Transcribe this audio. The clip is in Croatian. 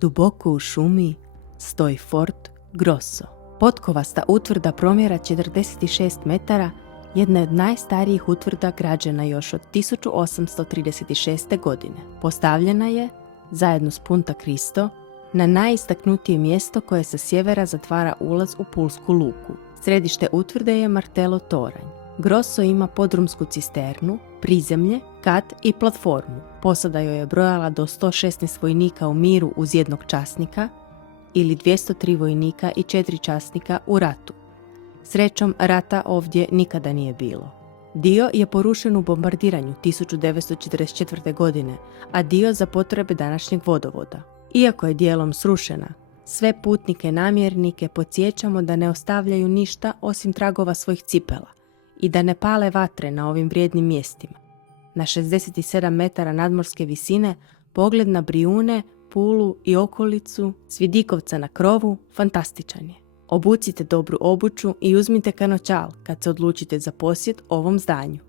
Duboko u šumi stoji Fort Grosso. Potkovasta utvrda promjera 46 metara, jedna je od najstarijih utvrda građena još od 1836. godine. Postavljena je, zajedno s Punta Cristo, na najistaknutije mjesto koje sa sjevera zatvara ulaz u Pulsku luku. Središte utvrde je Martello toranj. Grosso ima podrumsku cisternu, prizemlje, kat i platformu. Posada joj je brojala do 116 vojnika u miru uz jednog časnika ili 203 vojnika i 4 časnika u ratu. Srećom, rata ovdje nikada nije bilo. Dio je porušen u bombardiranju 1944. godine, a dio za potrebe današnjeg vodovoda. Iako je dijelom srušena, sve putnike namjernike podsjećamo da ne ostavljaju ništa osim tragova svojih cipela i da ne pale vatre na ovim vrijednim mjestima. Na 67 metara nadmorske visine pogled na Brijune, Pulu i okolicu s vidikovca na krovu fantastičan je. Obucite dobru obuću i uzmite kanočal kad se odlučite za posjet ovom zdanju.